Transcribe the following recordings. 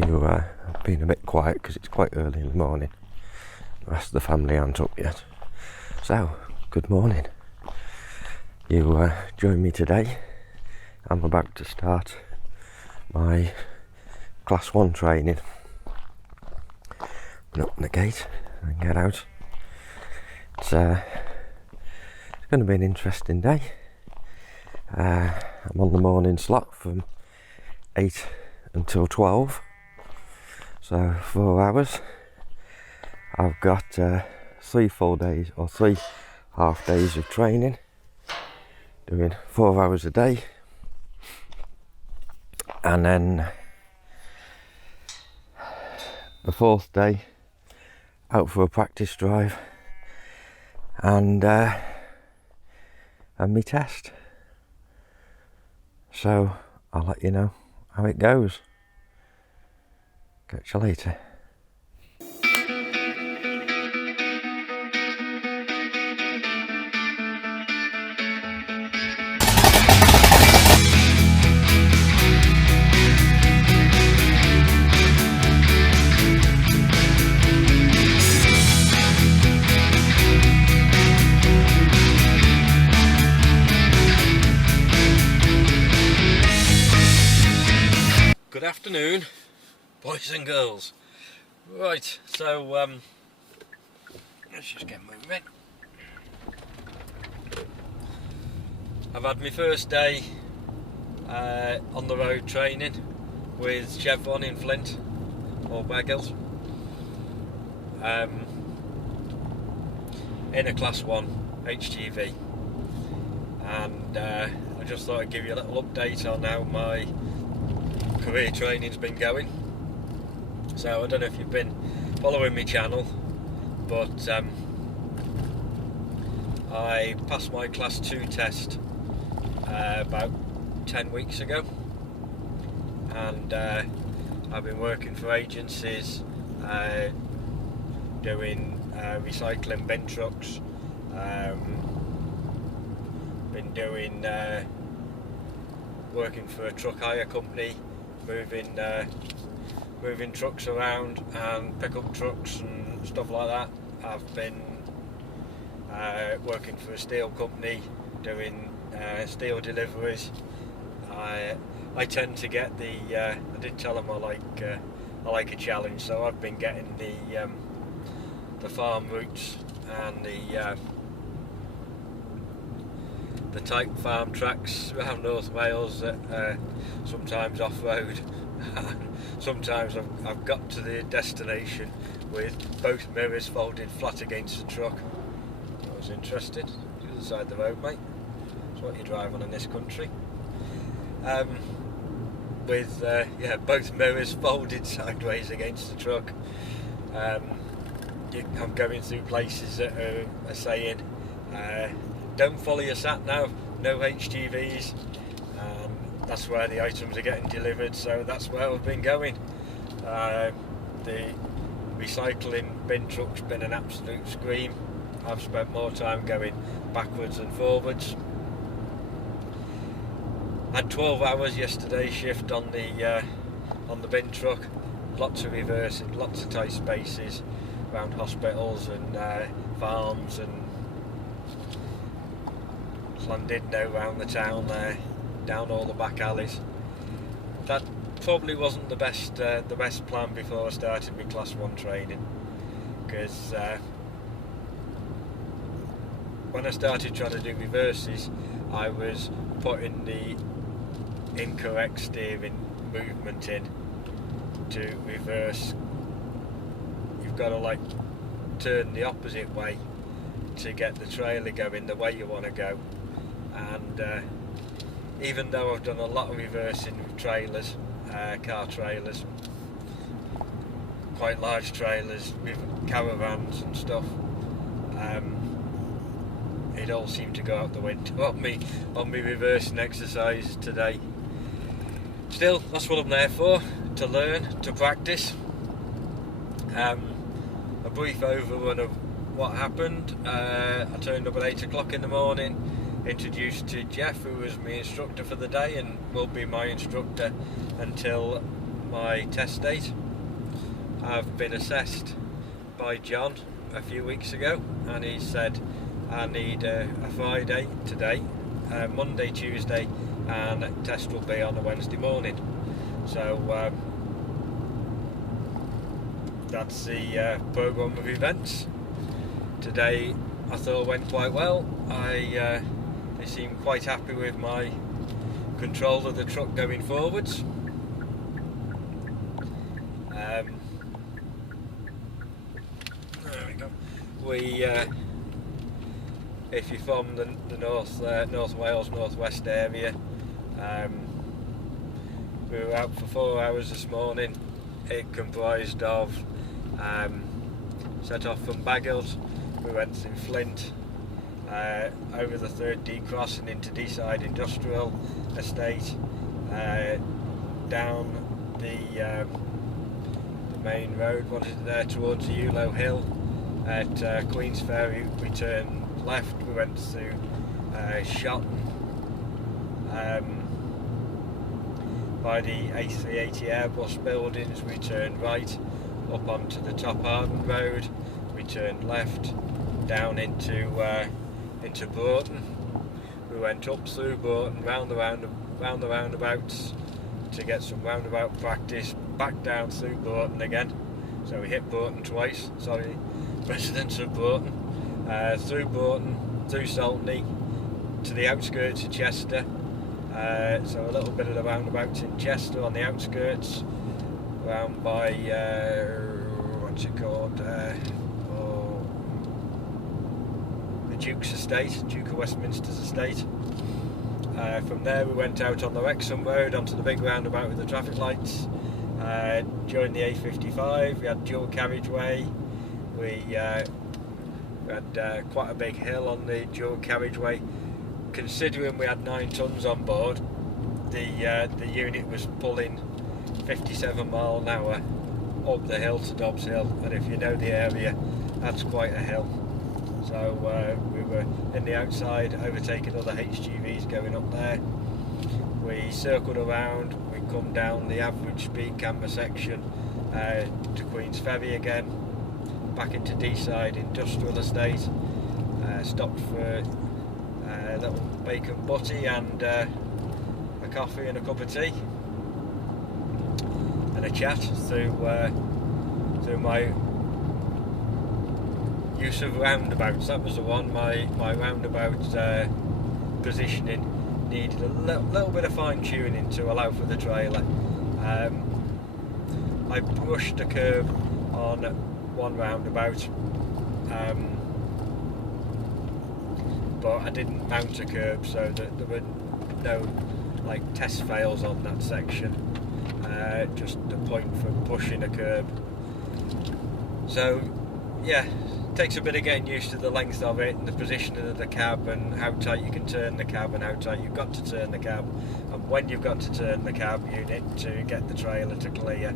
I've been a bit quiet because it's quite early in the morning. The rest of the family aren't up yet. So, good morning. You join me today. I'm about to start my Class 1 training. I'm open the gate and get out. It's going to be an interesting day. I'm on the morning slot from 8 until 12. So 4 hours. I've got 3 full days or 3 half days of training, doing 4 hours a day, and then the 4th day out for a practice drive and my test. So I'll let you know how it goes. Catch you later. Good afternoon, boys and girls. Right, so let's just get moving. I've had my first day on the road training with Chevron in Flint, or Waggles, in a Class 1 HGV, and I just thought I'd give you a little update on how my career training's been going. So I don't know if you've been following my channel, but I passed my Class 2 test about 10 weeks ago, and I've been working for agencies doing recycling bin trucks, been doing working for a truck hire company, moving trucks around and pickup trucks and stuff like that. I've been working for a steel company doing steel deliveries. I tend to get I did tell them I like a challenge, so I've been getting the farm routes and the tight farm tracks around North Wales that sometimes off-road. Sometimes I've got to the destination with both mirrors folded flat against the truck. That was interesting. The other side of the road, mate. That's what you drive on in this country. With both mirrors folded sideways against the truck. I'm going through places that are saying don't follow your sat nav, no HGVs. That's where the items are getting delivered, so that's where I've been going. The recycling bin truck's been an absolute scream. I've spent more time going backwards and forwards. Had 12 hours yesterday shift on the bin truck. Lots of reversing, lots of tight spaces around hospitals and farms and Llandudno around the town there, down all the back alleys. That probably wasn't the best plan before I started my Class 1 training, because when I started trying to do reverses, I was putting the incorrect steering movement in to reverse. You've got to turn the opposite way to get the trailer going the way you want to go, and even though I've done a lot of reversing with trailers, car trailers, quite large trailers with caravans and stuff, it all seemed to go out the window on me reversing exercise today. Still, that's what I'm there for, to learn, to practice. A brief overrun of what happened. I turned up at 8 o'clock in the morning, introduced to Jeff, who was my instructor for the day and will be my instructor until my test date. I've been assessed by John a few weeks ago, and he said I need a Friday today, Monday, Tuesday, and test will be on a Wednesday morning. So that's the programme of events. Today I thought went quite well. They seemed quite happy with my control of the truck going forwards. There we go. If you're from the North Wales, North West area, we were out for 4 hours this morning. It comprised of set off from Baghill, we went through Flint, over the 3rd D crossing into Deeside Industrial Estate, down the main road, what is it there, towards the Ulo Hill. At Queen's Ferry we turned left, we went through Shotton, by the A380 Airbus buildings we turned right, up onto the Top Arden Road, we turned left, down into Broughton. We went up through Broughton, round the roundabouts to get some roundabout practice, back down through Broughton again. So we hit Broughton twice, sorry, residents of Broughton. Through Broughton, through Saltney, to the outskirts of Chester. So a little bit of the roundabouts in Chester on the outskirts, round by, what's it called, the Duke's Estate, Duke of Westminster's estate. From there we went out on the Wrexham Road onto the big roundabout with the traffic lights. Joined the A55, we had dual carriageway, we had quite a big hill on the dual carriageway. Considering we had 9 tons on board, the unit was pulling 57 mile an hour up the hill to Dobbs Hill, and if you know the area, that's quite a hill. So we were in the outside overtaking other HGVs going up there. We circled around, we come down the average speed camber section to Queen's Ferry again, back into Deeside Industrial Estate, stopped for a little bacon butty and a coffee and a cup of tea and a chat through my use of roundabouts. That was the one. My roundabout positioning needed a little bit of fine tuning to allow for the trailer. I brushed a curb on one roundabout, but I didn't mount a curb, so that there were no test fails on that section. Just a point for pushing a curb. So yeah, takes a bit of getting used to the length of it and the positioning of the cab and how tight you can turn the cab and how tight you've got to turn the cab and when you've got to turn the cab unit to get the trailer to clear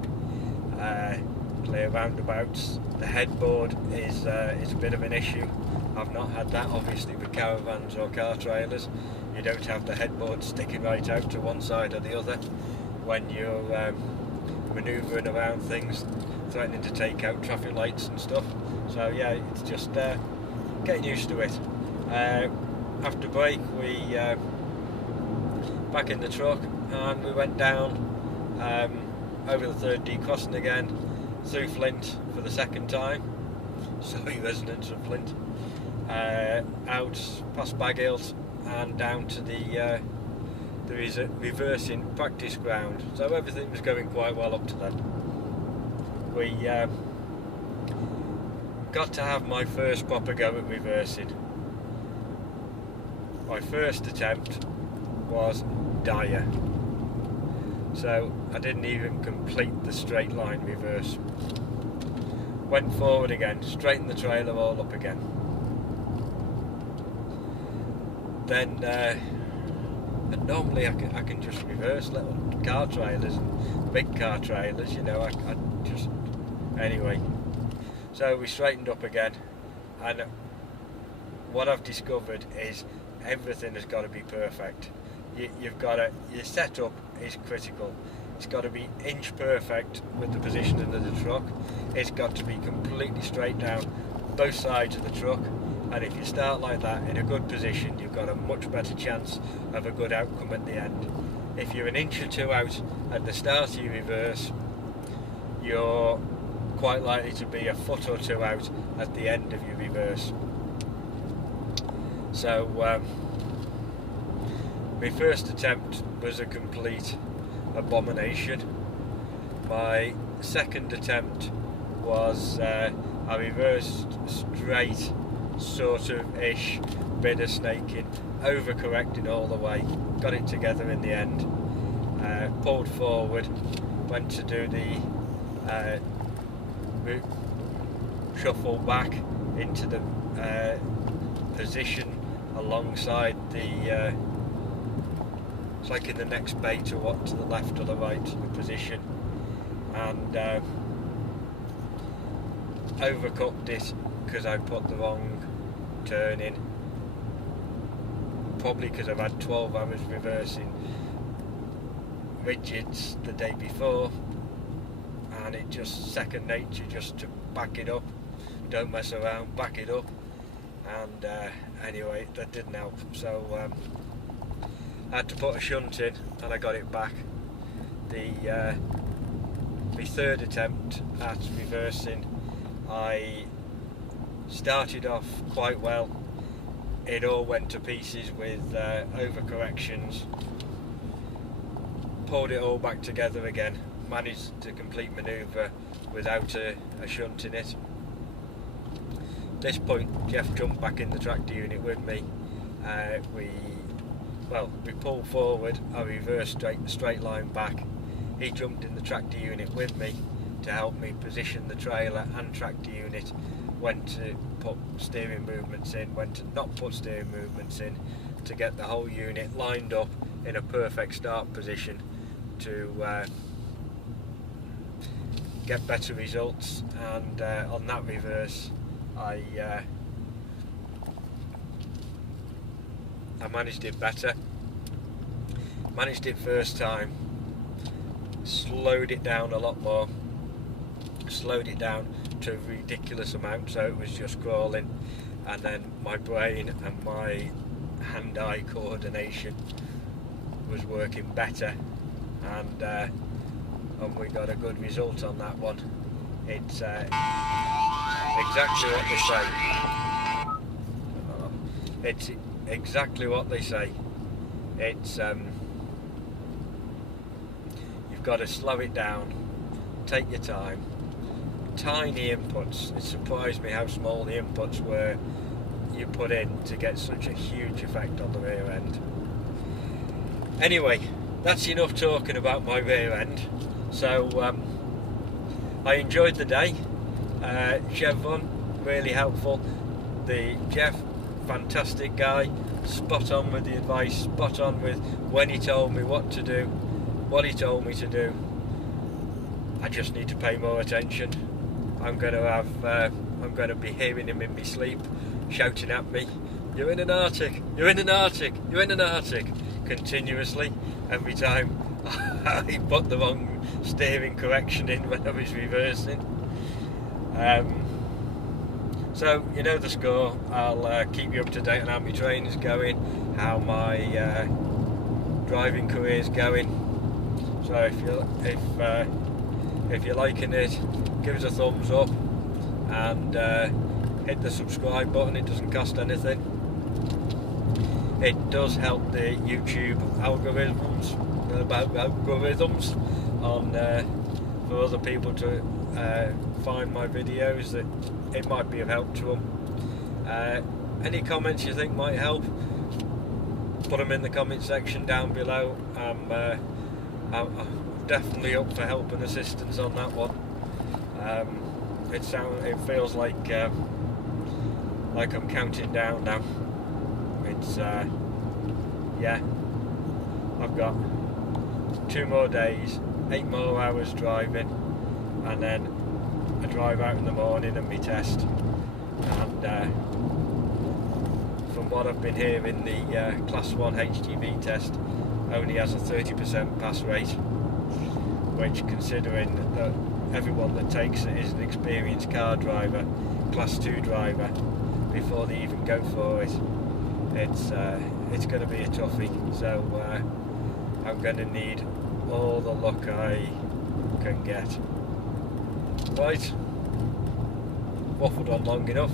roundabouts. The headboard is a bit of an issue. I've not had that obviously with caravans or car trailers. You don't have the headboard sticking right out to one side or the other when you're manoeuvring around things, threatening to take out traffic lights and stuff. So yeah, it's just getting used to it. After break we back in the truck and we went down over the 3rd D crossing again, through Flint for the 2nd time. Sorry residents of Flint. Out past Baghill and down to the reversing practice ground. So everything was going quite well up to then. We got to have my first proper go at reversing. My first attempt was dire, so I didn't even complete the straight line reverse. Went forward again, straightened the trailer all up again. Then and normally I can just reverse little car trailers and big car trailers, you know, I just, anyway. So we straightened up again, and what I've discovered is everything has got to be perfect. You've got to, your setup is critical. it's got to be inch perfect with the positioning of the truck. It's got to be completely straight down both sides of the truck, and if you start like that in a good position, you've got a much better chance of a good outcome at the end. If you're an inch or two out at the start of your reverse, you're quite likely to be a foot or two out at the end of your reverse. So my first attempt was a complete abomination. My second attempt was I reversed straight, sort of ish, bit of snaking, overcorrecting all the way, got it together in the end, pulled forward, went to do the shuffle back into the position alongside the it's like in the next bay to what, to the left or the right the position, and overcooked it because I put the wrong turn in, probably because I've had 12 hours reversing rigids the day before, and it just second nature just to back it up, don't mess around, back it up, and anyway, that didn't help, so I had to put a shunt in and I got it back. My third attempt at reversing, I started off quite well. It all went to pieces with overcorrections, pulled it all back together again, managed to complete manoeuvre without a shunt in it. At this point, Jeff jumped back in the tractor unit with me. We pulled forward, I reversed straight line back. He jumped in the tractor unit with me to help me position the trailer and tractor unit, when to put steering movements in, when to not put steering movements in, to get the whole unit lined up in a perfect start position to get better results. And on that reverse, I managed it better. Managed it first time, slowed it down a lot more, slowed it down to a ridiculous amount, so it was just crawling, and then my brain and my hand-eye coordination was working better, and we got a good result on that one. It's exactly what they say. It's exactly what they say. It's you've got to slow it down, take your time, tiny inputs. It surprised me how small the inputs were you put in to get such a huge effect on the rear end. Anyway, that's enough talking about my rear end. So I enjoyed the day. Chevron, really helpful. The Jeff, fantastic guy, spot on with the advice, spot on with when he told me what to do, what he told me to do. I just need to pay more attention. I'm going to be hearing him in my sleep shouting at me, "You're in an Arctic, you're in an Arctic, you're in an Arctic," continuously every time I put the wrong steering correction in when I was reversing. So you know the score. I'll keep you up to date on how my training's going, how my driving career's going. So if you're liking it, give us a thumbs up and hit the subscribe button. It doesn't cost anything. It does help the YouTube algorithms on for other people to find my videos, that it might be of help to them. Any comments you think might help, put them in the comment section down below. I'm definitely up for help and assistance on that one. It feels like I'm counting down now. It's yeah, I've got 2 more days, 8 more hours driving, and then I drive out in the morning and my test. And from what I've been hearing, the Class 1 HGV test only has a 30% pass rate. which, considering that everyone that takes it is an experienced car driver, class 2 driver, before they even go for it, it's going to be a toughie. So I'm going to need all the luck I can get. Right, waffled on long enough.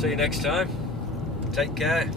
See you next time. Take care.